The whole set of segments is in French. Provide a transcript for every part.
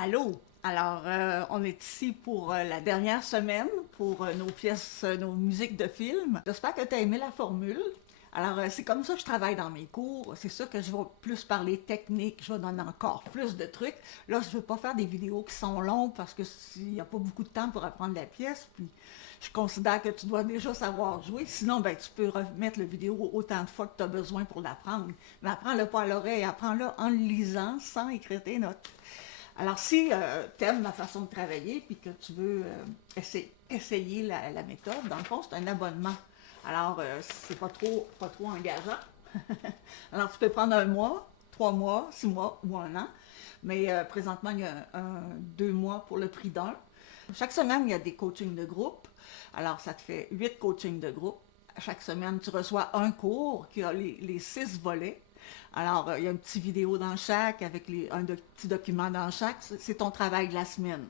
Allô? Alors, on est ici pour la dernière semaine pour nos pièces, nos musiques de film. J'espère que tu as aimé la formule. Alors, c'est comme ça que je travaille dans mes cours. C'est sûr que je vais plus parler technique, je vais donner encore plus de trucs. Là, je ne veux pas faire des vidéos qui sont longues parce que s'il n'y a pas beaucoup de temps pour apprendre la pièce, puis je considère que tu dois déjà savoir jouer. Sinon, ben, tu peux remettre la vidéo autant de fois que tu as besoin pour l'apprendre. Mais apprends-le pas à l'oreille, apprends-le en le lisant sans écrire tes notes. Alors, si tu aimes ma façon de travailler puis que tu veux essayer la méthode, dans le fond, c'est un abonnement. Alors, c'est pas trop engageant. Alors, tu peux prendre 1 mois, 3 mois, 6 mois ou 1 an. Mais présentement, il y a 2 mois pour le prix d'un. Chaque semaine, il y a des coachings de groupe. Alors, ça te fait 8 coachings de groupe. Chaque semaine, tu reçois un cours qui a les 6 volets. Alors, il y a une petite vidéo dans chaque, avec petit document dans chaque. C'est ton travail de la semaine.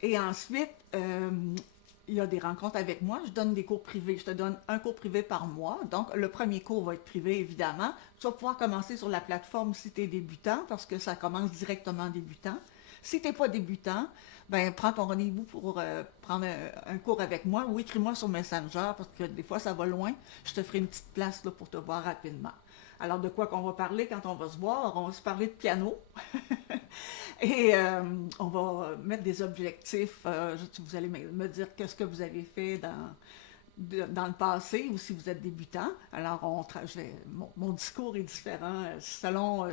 Et ensuite, il y a des rencontres avec moi. Je donne des cours privés. Je te donne un cours privé par mois. Donc, le premier cours va être privé, évidemment. Tu vas pouvoir commencer sur la plateforme si tu es débutant, parce que ça commence directement débutant. Si tu n'es pas débutant, ben prends ton rendez-vous pour prendre un cours avec moi ou écris-moi sur Messenger, parce que des fois, ça va loin. Je te ferai une petite place là, pour te voir rapidement. Alors, de quoi qu'on va parler quand on va se voir? On va se parler de piano. Et on va mettre des objectifs. Vous allez me dire qu'est-ce que vous avez fait dans le passé ou si vous êtes débutant. Alors, mon discours est différent selon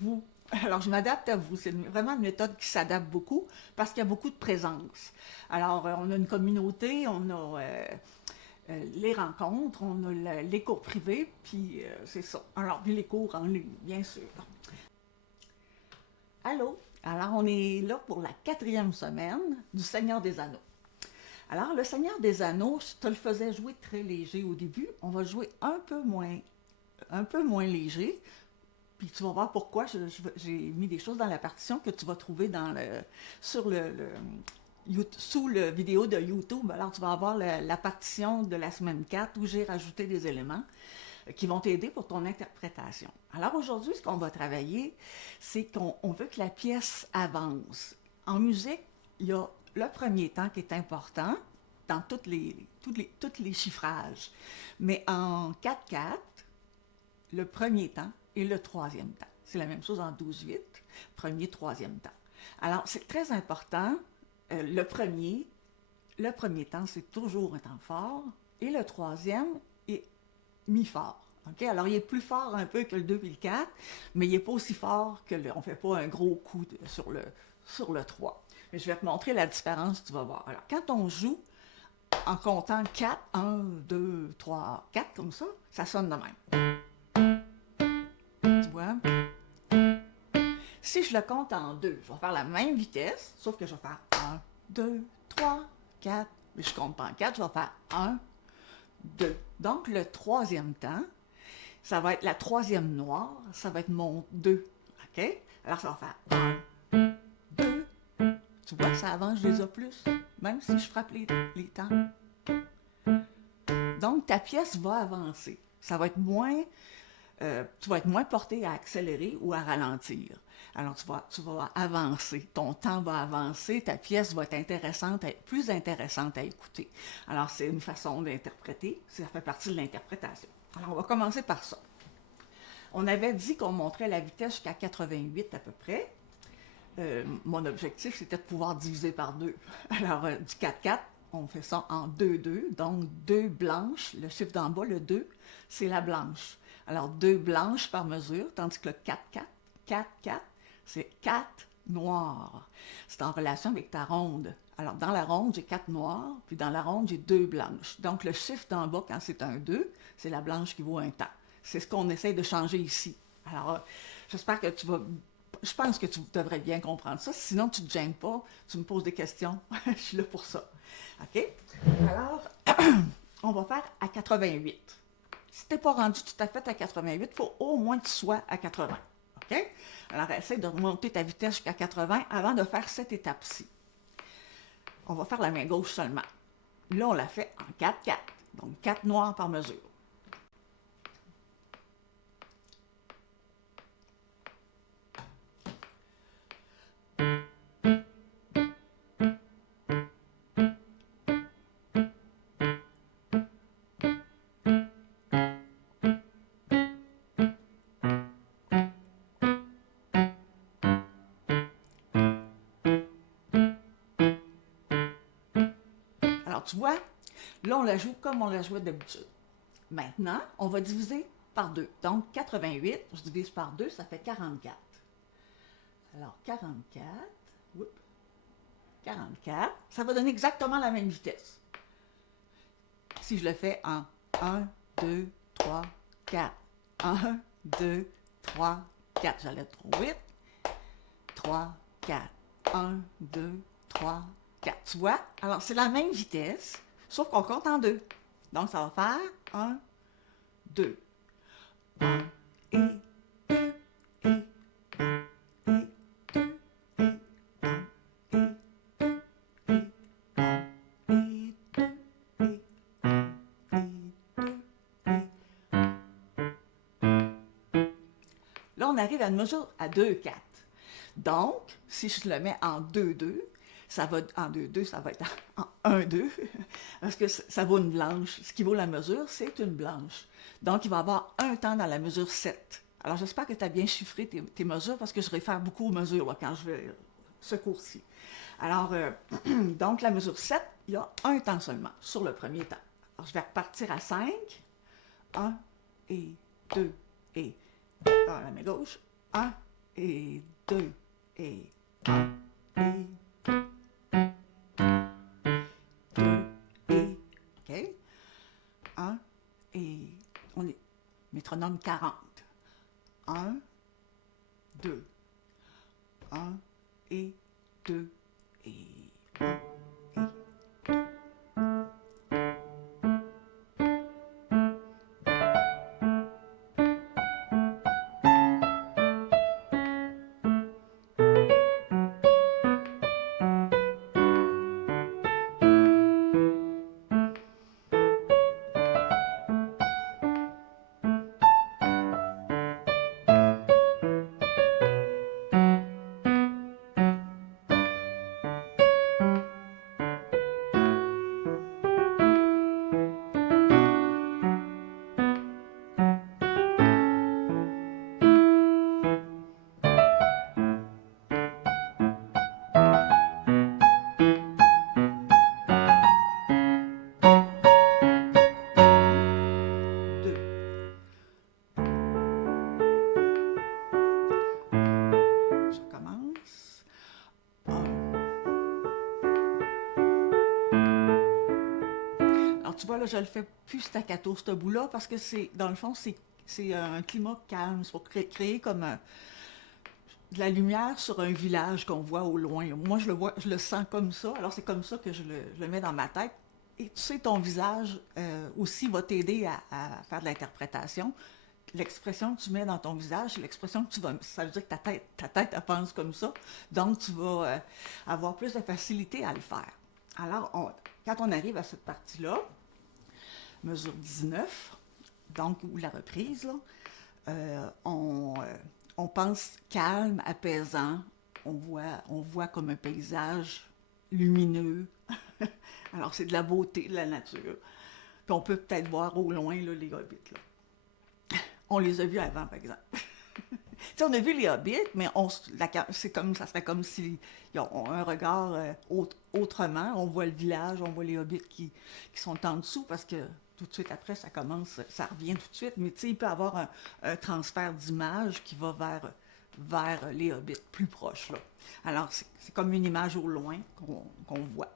vous. Alors, je m'adapte à vous. C'est vraiment une méthode qui s'adapte beaucoup parce qu'il y a beaucoup de présence. Alors, on a une communauté, on a les rencontres, on a les cours privés, puis c'est ça. Alors, puis les cours en ligne, bien sûr. Allô? Alors, on est là pour la 4e semaine du Seigneur des Anneaux. Alors, le Seigneur des Anneaux, je te le faisais jouer très léger au début. On va jouer un peu moins léger. Puis tu vas voir pourquoi j'ai mis des choses dans la partition que tu vas trouver sous le vidéo de YouTube. Alors, tu vas avoir la partition de la semaine 4 où j'ai rajouté des éléments qui vont t'aider pour ton interprétation. Alors aujourd'hui, ce qu'on va travailler, c'est qu'on veut que la pièce avance. En musique, il y a le premier temps qui est important dans tous les chiffrages. Mais en 4/4, le premier temps et le troisième temps. C'est la même chose en 12/8, premier, troisième temps. Alors, c'est très important. Le premier temps, c'est toujours un temps fort. Et le troisième est mi-fort. Okay? Alors, il est plus fort un peu que le 2 et le 4, mais il n'est pas aussi fort que on ne fait pas un gros coup sur le 3. Mais je vais te montrer la différence, tu vas voir. Alors, quand on joue en comptant 4, 1, 2, 3, 4, comme ça sonne de même. Tu vois? Si je le compte en 2, je vais faire la même vitesse, sauf que je vais faire 1, 2, 3, 4. Mais je compte pas en 4, je vais faire 1, 2. Donc, le troisième temps, ça va être la troisième noire, ça va être mon 2. OK? Alors, ça va faire 1, 2. Tu vois, ça avance, je les ai plus, même si je frappe les temps. Donc, ta pièce va avancer. Ça va être tu vas être moins porté à accélérer ou à ralentir. Alors, tu vas avancer. Ton temps va avancer. Ta pièce va être plus intéressante à écouter. Alors, c'est une façon d'interpréter. Ça fait partie de l'interprétation. Alors, on va commencer par ça. On avait dit qu'on montrait la vitesse jusqu'à 88 à peu près. Mon objectif, c'était de pouvoir diviser par 2. Alors, du 4/4, on fait ça en 2/2. Donc, 2 blanches. Le chiffre d'en bas, le 2, c'est la blanche. Alors, 2 blanches par mesure, tandis que le 4/4, 4/4, c'est 4 noires. C'est en relation avec ta ronde. Alors, dans la ronde, j'ai 4 noires, puis dans la ronde, j'ai 2 blanches. Donc, le chiffre d'en bas, quand c'est un 2, c'est la blanche qui vaut un temps. C'est ce qu'on essaie de changer ici. Alors, j'espère que je pense que tu devrais bien comprendre ça. Sinon, tu ne te gênes pas, tu me poses des questions. Je suis là pour ça. OK? Alors, on va faire à 88. Si tu n'es pas rendu tout à fait à 88, il faut au moins que tu sois à 80. OK? Alors, essaie de remonter ta vitesse jusqu'à 80 avant de faire cette étape-ci. On va faire la main gauche seulement. Là, on la fait en 4/4. Donc, 4 noirs par mesure. Alors, tu vois, là, on la joue comme on la jouait d'habitude. Maintenant, on va diviser par 2. Donc, 88, je divise par 2, ça fait 44. Alors, 44, oups, 44, ça va donner exactement la même vitesse. Si je le fais en 1, 2, 3, 4. 1, 2, 3, 4. J'allais trop vite. 3, 4. 1, 2, 3, 4. Tu vois? Alors, c'est la même vitesse, sauf qu'on compte en 2. Donc, ça va faire 1, 2. 1 et 2 et 1 et 2 et 1 et 2 et 1 et 2 et 1 et 2 et... Là, on arrive à une mesure à 2, 4. Donc, si je le mets en 2, 2, ça va en 2, 2, ça va être en 1, 2, parce que ça vaut une blanche. Ce qui vaut la mesure, c'est une blanche. Donc, il va y avoir un temps dans la mesure 7. Alors, j'espère que tu as bien chiffré tes mesures, parce que je réfère beaucoup aux mesures là, quand je vais ce cours-ci. Alors, donc, la mesure 7, il y a un temps seulement sur le premier temps. Alors, je vais repartir à 5. 1 et 2 et... dans la main gauche. 1 et 2 et 1 et 2 et... OK? 1 et... on est métronome 40. 1, 2. 1 et 2 et 1 et 2. Tu vois, là, je le fais plus staccato, ce bout-là, parce que c'est, dans le fond, c'est un climat calme. C'est pour créer comme de la lumière sur un village qu'on voit au loin. Moi, je le vois, je le sens comme ça. Alors, c'est comme ça que je le mets dans ma tête. Et tu sais, ton visage aussi va t'aider à faire de l'interprétation. L'expression que tu mets dans ton visage, c'est l'expression que tu vas... Ça veut dire que ta tête elle pense comme ça. Donc, tu vas avoir plus de facilité à le faire. Alors, quand on arrive à cette partie-là, mesure 19, donc, ou la reprise, là, on pense calme, apaisant, on voit comme un paysage lumineux. Alors, c'est de la beauté de la nature. Puis on peut peut-être voir au loin là, les hobbits. Là. On les a vus avant, par exemple. On a vu les hobbits, mais ça serait comme s'ils ont un regard autrement. On voit le village, on voit les hobbits qui sont en dessous, parce que tout de suite après, ça revient tout de suite. Mais il peut y avoir un transfert d'image qui va vers les hobbits plus proches. Là. Alors, c'est comme une image au loin qu'on voit.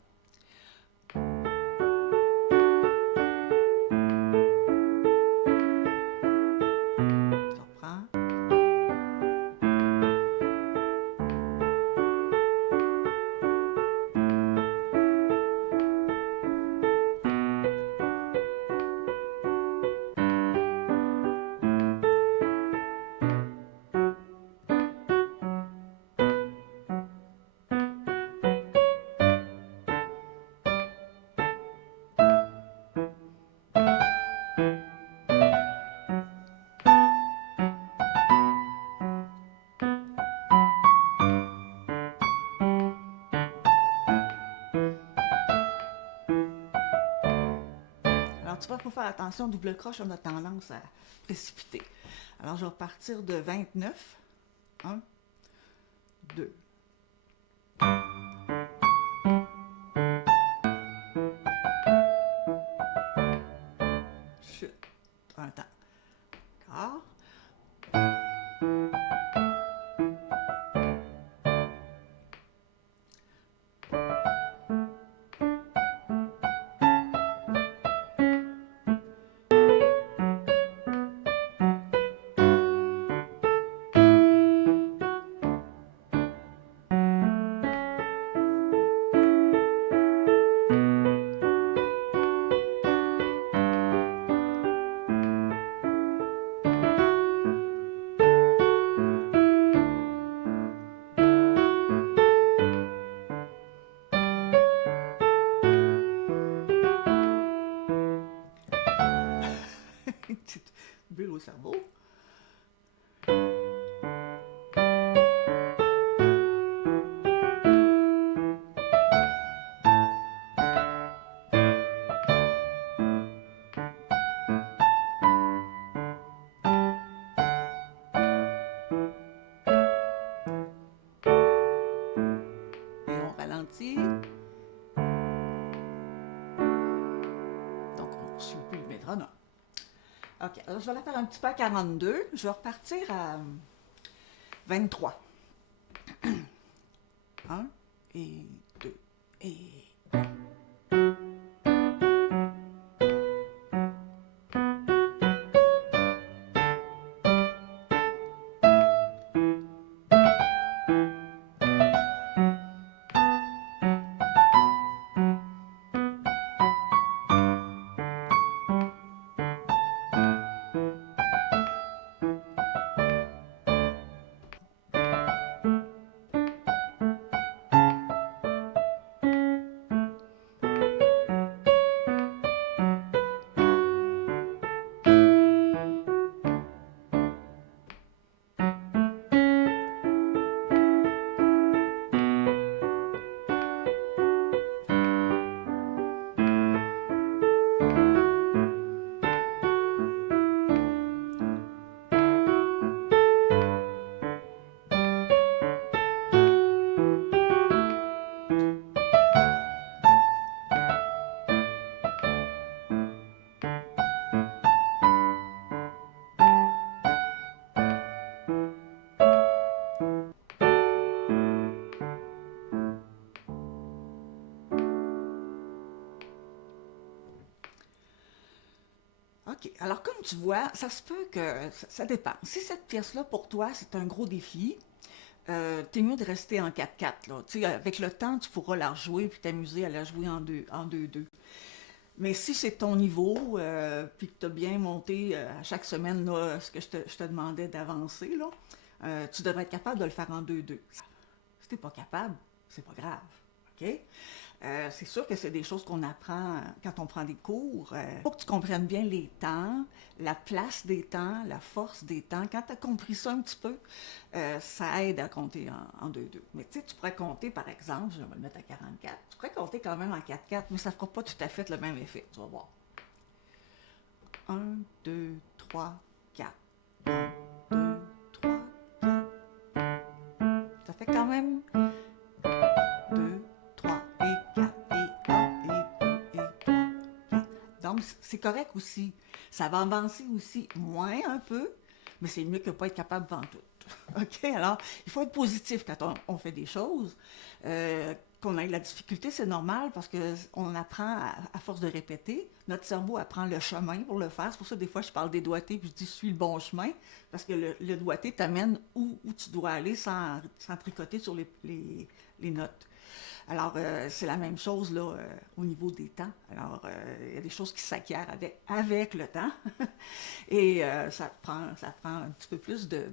Alors, tu vois, il faut faire attention, double croche, on a tendance à précipiter. Alors, je vais repartir de 29. 1, 2. au cerveau. Et on ralentit. Donc, on ne suit plus le métronome. OK, alors je vais la faire un petit peu à 42. Je vais repartir à 23. 1 et 2 et... OK. Alors, comme tu vois, ça se peut que ça dépend. Si cette pièce-là, pour toi, c'est un gros défi, t'es mieux de rester en 4-4, là. Tu sais, avec le temps, tu pourras la rejouer puis t'amuser à la jouer en 2-2. Mais si c'est ton niveau, puis que tu as bien monté à chaque semaine là, ce que je te demandais d'avancer, là, tu devrais être capable de le faire en 2-2. Si t'es pas capable, c'est pas grave. OK? C'est sûr que c'est des choses qu'on apprend quand on prend des cours. Il faut que tu comprennes bien les temps, la place des temps, la force des temps. Quand tu as compris ça un petit peu, ça aide à compter en 2-2. Mais tu sais, tu pourrais compter, par exemple, je vais le mettre à 44, tu pourrais compter quand même en 4-4, mais ça ne fera pas tout à fait le même effet. Tu vas voir. 1, 2, 3, 4. 1, 2, 3, 4. Ça fait quand même 2, 3 et 4 et 1 et 2 et 3, 4. Donc, c'est correct aussi. Ça va avancer aussi moins un peu, mais c'est mieux que pas être capable devant tout. OK? Alors, il faut être positif quand on fait des choses. Qu'on ait de la difficulté, c'est normal parce qu'on apprend à force de répéter. Notre cerveau apprend le chemin pour le faire. C'est pour ça que des fois, je parle des doigtés puis je dis suis le bon chemin parce que le doigté t'amène où tu dois aller sans tricoter sur les notes. Alors, c'est la même chose là, au niveau des temps. Alors, il y a des choses qui s'acquièrent avec le temps. Et ça prend un petit peu plus que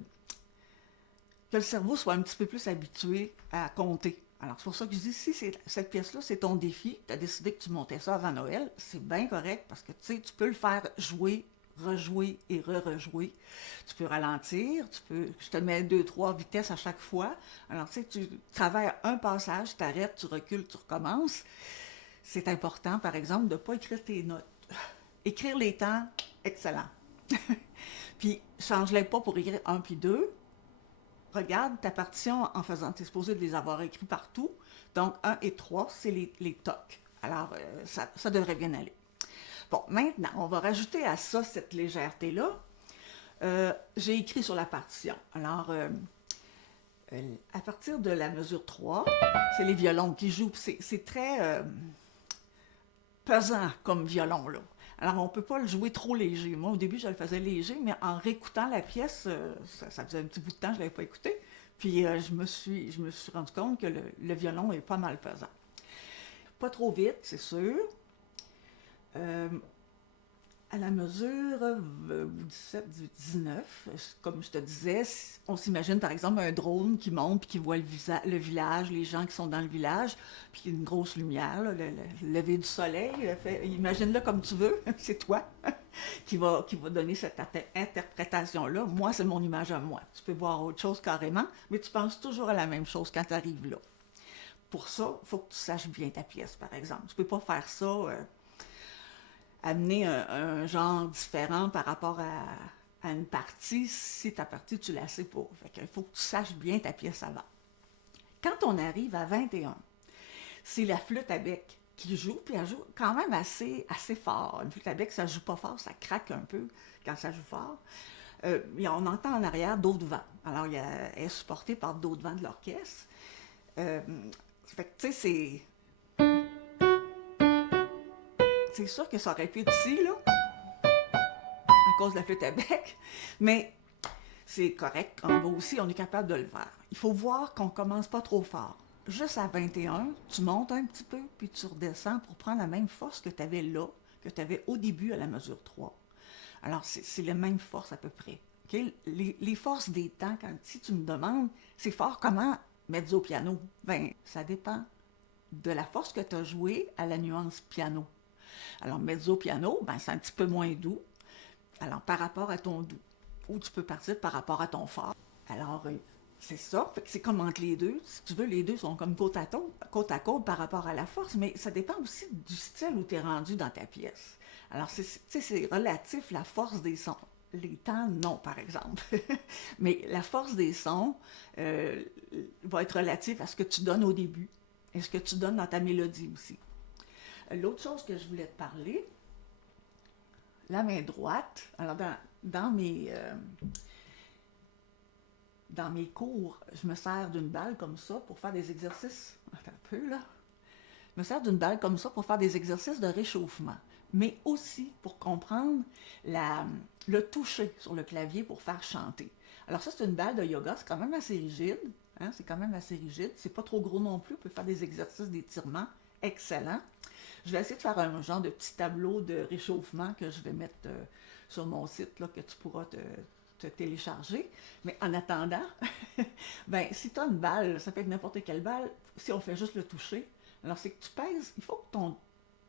le cerveau soit un petit peu plus habitué à compter. Alors, c'est pour ça que je dis, si cette pièce-là, c'est ton défi, tu as décidé que tu montais ça avant Noël, c'est bien correct parce que tu peux le faire jouer, rejouer et re-rejouer. Tu peux ralentir, je te mets 2, 3 vitesses à chaque fois. Alors, tu travailles un passage, tu arrêtes, tu recules, tu recommences. C'est important, par exemple, de ne pas écrire tes notes. Écrire les temps, excellent. Puis, change-les pas pour écrire 1 puis 2. Regarde ta partition en faisant, tu es supposé de les avoir écrits partout. Donc, 1 et 3, c'est les tocs. Alors, ça devrait bien aller. Bon, maintenant, on va rajouter à ça cette légèreté-là. J'ai écrit sur la partition. Alors, à partir de la mesure 3, c'est les violons qui jouent. C'est très pesant comme violon, là. Alors, on ne peut pas le jouer trop léger. Moi, au début, je le faisais léger, mais en réécoutant la pièce, ça faisait un petit bout de temps que je ne l'avais pas écouté. Puis, je me suis rendu compte que le violon est pas mal pesant. Pas trop vite, c'est sûr. À la mesure 17, 19, comme je te disais, on s'imagine par exemple un drone qui monte puis qui voit le village, les gens qui sont dans le village, puis une grosse lumière, là, le lever du soleil. Imagine-le comme tu veux, c'est toi qui va donner cette interprétation-là. Moi, c'est mon image à moi. Tu peux voir autre chose carrément, mais tu penses toujours à la même chose quand tu arrives là. Pour ça, il faut que tu saches bien ta pièce, par exemple. Tu peux pas faire ça, amener un genre différent par rapport à une partie si ta partie, tu la sais pas. Fait qu'il faut que tu saches bien ta pièce avant. Quand on arrive à 21, c'est la flûte à bec qui joue, puis elle joue quand même assez fort. Une flûte à bec, ça joue pas fort, ça craque un peu quand ça joue fort. On entend en arrière d'autres vents. Alors, elle est supportée par d'autres vents de l'orchestre. Fait que, tu sais, c'est sûr que ça aurait pu être ici, là, à cause de la flûte à bec, mais c'est correct. En bas aussi, on est capable de le faire. Il faut voir qu'on commence pas trop fort. Juste à 21, tu montes un petit peu, puis tu redescends pour prendre la même force que tu avais là, que tu avais au début à la mesure 3. Alors, c'est la même force à peu près. Okay? Les forces des temps, si tu me demandes, c'est fort comment mezzo piano? Ben, ça dépend de la force que tu as jouée à la nuance piano. Alors, mezzo piano, ben, c'est un petit peu moins doux. Alors, par rapport à ton doux. Ou tu peux partir par rapport à ton fort. Alors, c'est ça. Fait que c'est comme entre les deux. Si tu veux, les deux sont comme côte à côte par rapport à la force, mais ça dépend aussi du style où tu es rendu dans ta pièce. Alors, c'est relatif, la force des sons. Les temps, non, par exemple. Mais la force des sons va être relative à ce que tu donnes au début et ce que tu donnes dans ta mélodie aussi. L'autre chose que je voulais te parler, la main droite, alors dans mes cours, je me sers d'une balle comme ça pour faire des exercices. Attends un peu, là. Je me sers d'une balle comme ça pour faire des exercices de réchauffement, mais aussi pour comprendre le toucher sur le clavier pour faire chanter. Alors ça, c'est une balle de yoga, c'est quand même assez rigide. Hein, c'est quand même assez rigide. C'est pas trop gros non plus. On peut faire des exercices d'étirement excellents. Je vais essayer de faire un genre de petit tableau de réchauffement que je vais mettre sur mon site, là, que tu pourras te télécharger. Mais en attendant, ben, si tu as une balle, ça peut être n'importe quelle balle, si on fait juste le toucher, alors c'est que tu pèses, il faut que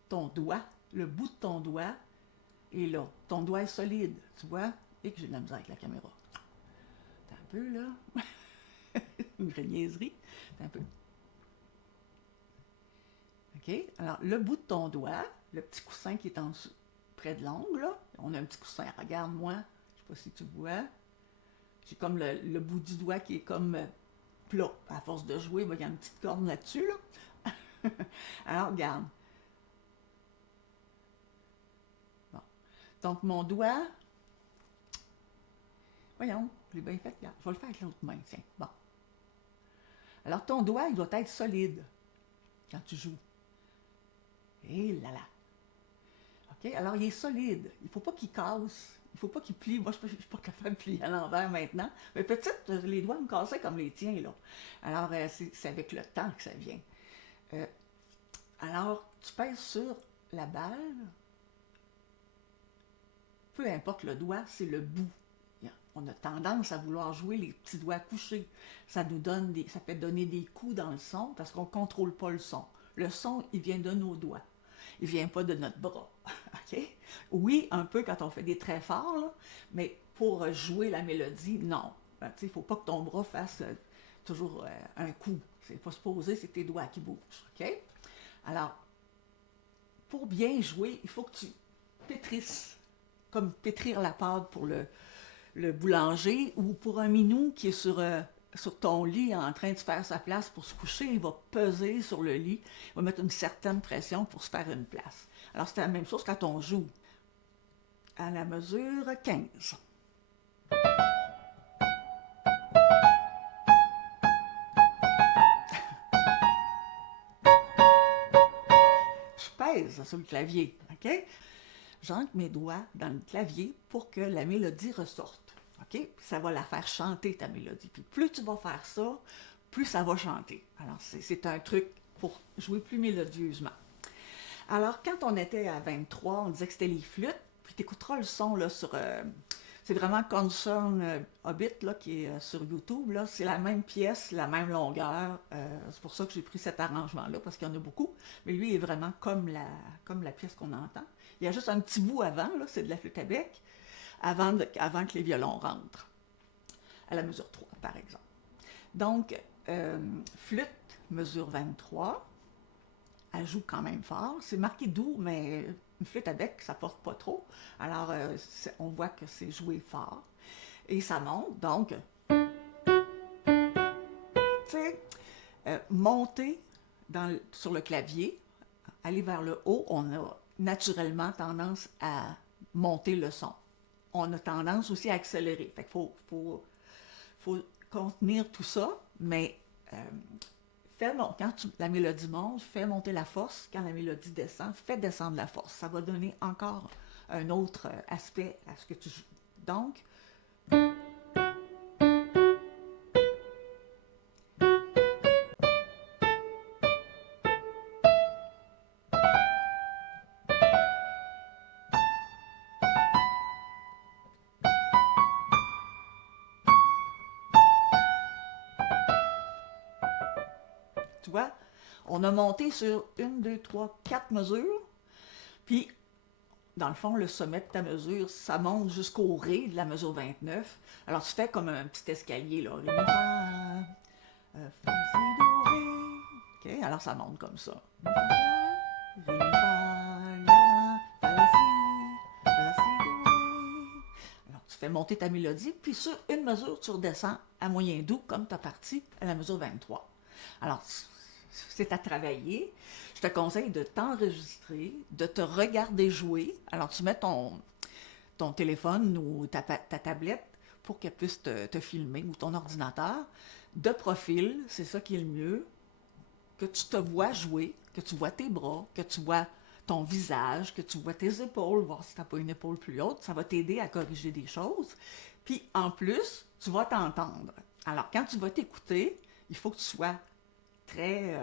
ton doigt, le bout de ton doigt est là. Ton doigt est solide, tu vois? Et que j'ai de la misère avec la caméra. T'as un peu, là? Une vraie niaiserie. T'as un peu. OK? Alors, le bout de ton doigt, le petit coussin qui est en dessous, près de l'ongle, là, on a un petit coussin. Regarde-moi, je ne sais pas si tu vois. J'ai comme le bout du doigt qui est comme plat. À force de jouer, il y a une petite corne là-dessus, là. Alors, regarde. Bon. Donc, mon doigt, voyons, je l'ai bien fait. Regarde. Je vais le faire avec l'autre main, tiens. Bon. Alors, ton doigt, il doit être solide quand tu joues. Et là là. OK? Alors, il est solide. Il ne faut pas qu'il casse. Il ne faut pas qu'il plie. Moi, je ne suis pas capable de plier à l'envers maintenant. Mais peut-être, les doigts me cassaient comme les tiens, là. Alors, c'est avec le temps que ça vient. Alors, tu pèses sur la balle. Peu importe le doigt, c'est le bout. On a tendance à vouloir jouer les petits doigts couchés. Ça fait donner des coups dans le son parce qu'on ne contrôle pas le son. Le son, il vient de nos doigts. Il ne vient pas de notre bras. Okay? Oui, un peu quand on fait des très forts, là, mais pour jouer la mélodie, non. Il ne faut pas que ton bras fasse toujours un coup. C'est pas supposé, c'est tes doigts qui bougent. Okay? Alors, pour bien jouer, il faut que tu pétrisses, comme pétrir la pâte pour le boulanger ou pour un minou qui est sur ton lit en train de faire sa place pour se coucher, il va peser sur le lit, il va mettre une certaine pression pour se faire une place. Alors c'est la même chose quand on joue. À la mesure 15. Je pèse sur le clavier, OK? J'entre mes doigts dans le clavier pour que la mélodie ressorte. OK? Ça va la faire chanter, ta mélodie. Puis plus tu vas faire ça, plus ça va chanter. Alors, c'est un truc pour jouer plus mélodieusement. Alors, quand on était à 23, on disait que c'était les flûtes. Puis tu écouteras le son là, sur... c'est vraiment Concern Hobbit là, qui est sur YouTube. Là. C'est la même pièce, la même longueur. C'est pour ça que j'ai pris cet arrangement-là, parce qu'il y en a beaucoup. Mais lui est vraiment comme la pièce qu'on entend. Il y a juste un petit bout avant, là, c'est de la flûte à bec, avant que les violons rentrent. À la mesure 3, par exemple. Donc, flûte, mesure 23. Elle joue quand même fort. C'est marqué doux, mais une flûte à bec, ça porte pas trop. Alors, on voit que c'est joué fort. Et ça monte, donc, tu sais, monter sur le clavier, aller vers le haut, on a naturellement tendance à monter le son. On a tendance aussi à accélérer. Fait qu'il faut contenir tout ça, mais quand la mélodie monte, fais monter la force. Quand la mélodie descend, fais descendre la force. Ça va donner encore un autre aspect à ce que tu joues. Donc, tu vois, on a monté sur 1, 2, 3, 4 mesures, puis dans le fond, le sommet de ta mesure, ça monte jusqu'au ré de la mesure 29. Alors, tu fais comme un petit escalier, là. Ré, mi, fa, fa, si, do, ré. OK? Alors, ça monte comme ça. Mi, fa, sol, ré, mi, fa, la, fa, la, si, fa, si, do, ré. Alors, tu fais monter ta mélodie, puis sur une mesure, tu redescends à moyen doux, comme ta partie à la mesure 23. Alors, c'est à travailler. Je te conseille de t'enregistrer, de te regarder jouer. Alors, tu mets ton téléphone ou ta tablette pour qu'elle puisse te filmer, ou ton ordinateur. De profil, c'est ça qui est le mieux. Que tu te vois jouer, que tu vois tes bras, que tu vois ton visage, que tu vois tes épaules, voir si tu n'as pas une épaule plus haute. Ça va t'aider à corriger des choses. Puis, en plus, tu vas t'entendre. Alors, quand tu vas t'écouter, il faut que tu sois très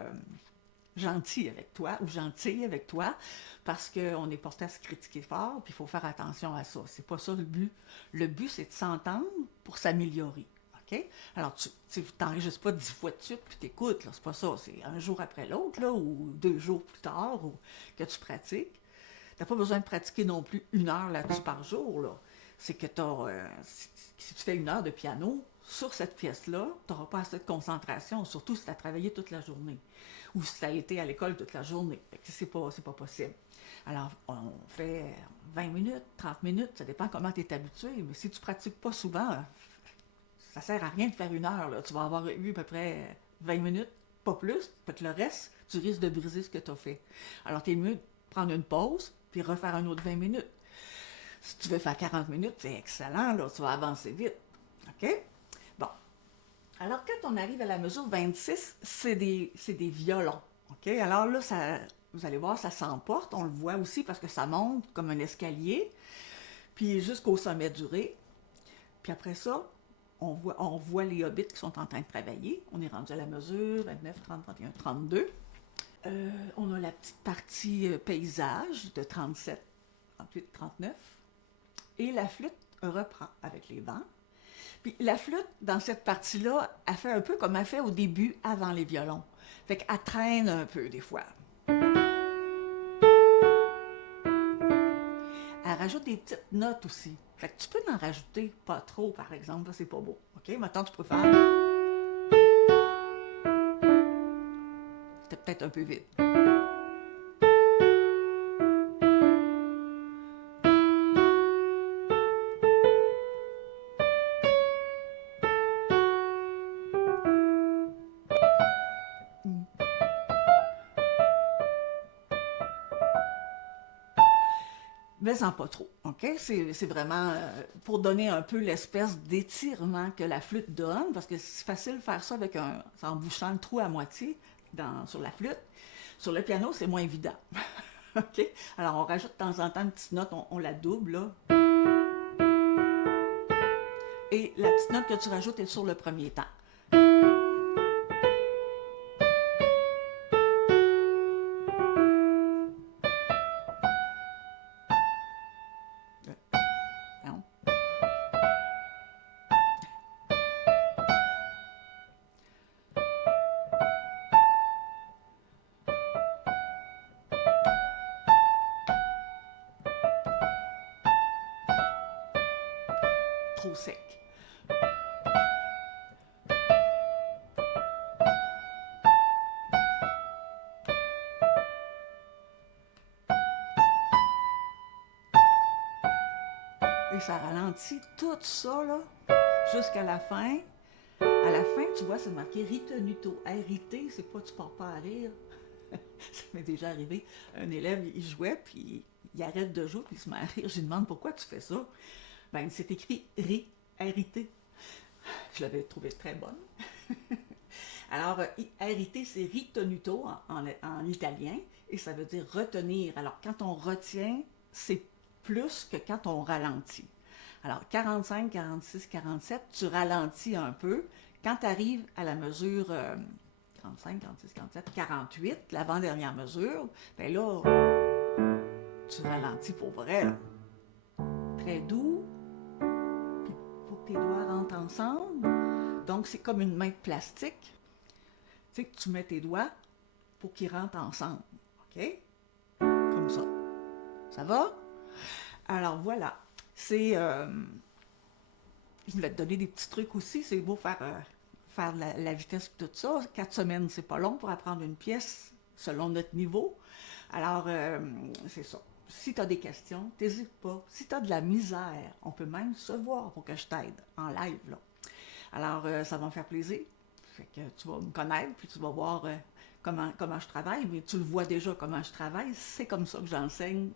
gentil avec toi ou gentille avec toi, parce qu'on est porté à se critiquer fort, puis il faut faire attention à ça. C'est pas ça le but. Le but, c'est de s'entendre pour s'améliorer. OK? Alors, tu t'enregistres pas 10 fois de suite, puis t'écoutes, là. C'est pas ça. C'est un jour après l'autre, là, ou 2 jours plus tard, ou que tu pratiques. T'as pas besoin de pratiquer non plus 1 heure là-dessus par jour, là. C'est que si tu fais 1 heure de piano, sur cette pièce-là, tu n'auras pas assez de concentration, surtout si tu as travaillé toute la journée ou si tu as été à l'école toute la journée. C'est pas possible. Alors, on fait 20 minutes, 30 minutes, ça dépend comment tu es habitué, mais si tu ne pratiques pas souvent, ça ne sert à rien de faire 1 heure. Là. Tu vas avoir eu à peu près 20 minutes, pas plus, fait que le reste, tu risques de briser ce que tu as fait. Alors, tu es mieux de prendre une pause, puis refaire un autre 20 minutes. Si tu veux faire 40 minutes, c'est excellent, là, tu vas avancer vite. OK? Bon. Alors, quand on arrive à la mesure 26, c'est des violons. OK? Alors là, vous allez voir, ça s'emporte. On le voit aussi parce que ça monte comme un escalier, puis jusqu'au sommet du ré. Puis après ça, on voit les hobbits qui sont en train de travailler. On est rendu à la mesure 29, 30, 31, 32. On a la petite partie paysage de 37, 38, 39. Et la flûte reprend avec les vents. Puis la flûte, dans cette partie-là, elle fait un peu comme elle fait au début, avant les violons. Fait qu'elle traîne un peu, des fois. Elle rajoute des petites notes aussi. Fait que tu peux en rajouter pas trop, par exemple. Là, c'est pas beau. OK? Maintenant, tu peux faire... C'était peut-être un peu vite. Mais en pas trop, OK? C'est vraiment pour donner un peu l'espèce d'étirement que la flûte donne, parce que c'est facile de faire ça en bouchant le trou à moitié sur la flûte. Sur le piano, c'est moins évident. OK? Alors, on rajoute de temps en temps une petite note, on la double, là. Et la petite note que tu rajoutes est sur le premier temps. trop sec. Et ça ralentit tout ça, là, jusqu'à la fin. À la fin, tu vois, c'est marqué ritenuto. R-I-T, c'est pas tu pars pas à rire. Ça m'est déjà arrivé. Un élève, il jouait, puis il arrête de jouer, puis il se met à rire. Je lui demande pourquoi tu fais ça. Ben, c'est écrit ri, R-I-T. Je l'avais trouvé très bonne. Alors, R-I-T, c'est ritenuto en italien, et ça veut dire retenir. Alors, quand on retient, c'est plus que quand on ralentit. Alors, 45, 46, 47, tu ralentis un peu. Quand tu arrives à la mesure 45, 46, 47, 48, l'avant-dernière mesure, ben là, tu ralentis pour vrai. Là. Très doux. Puis, il faut que tes doigts rentrent ensemble. Donc, c'est comme une main de plastique. Tu sais, que tu mets tes doigts pour qu'ils rentrent ensemble. OK? Comme ça. Ça va? Alors, voilà. C'est... je vais te donner des petits trucs aussi. C'est beau faire la vitesse et tout ça. 4 semaines, c'est pas long pour apprendre une pièce selon notre niveau. Alors, c'est ça. Si tu as des questions, n'hésite pas. Si tu as de la misère, on peut même se voir pour que je t'aide en live. Là. Alors, ça va me faire plaisir. Fait que tu vas me connaître, puis tu vas voir comment je travaille. Mais tu le vois déjà comment je travaille. C'est comme ça que j'enseigne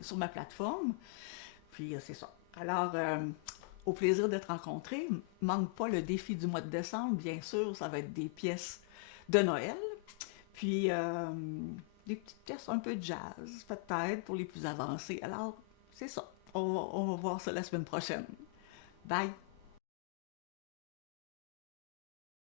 sur ma plateforme. Puis, c'est ça. Alors, au plaisir d'être rencontrés. Manque pas le défi du mois de décembre, bien sûr, ça va être des pièces de Noël. Puis des petites pièces un peu de jazz, peut-être, pour les plus avancés. Alors, c'est ça. On va voir ça la semaine prochaine. Bye!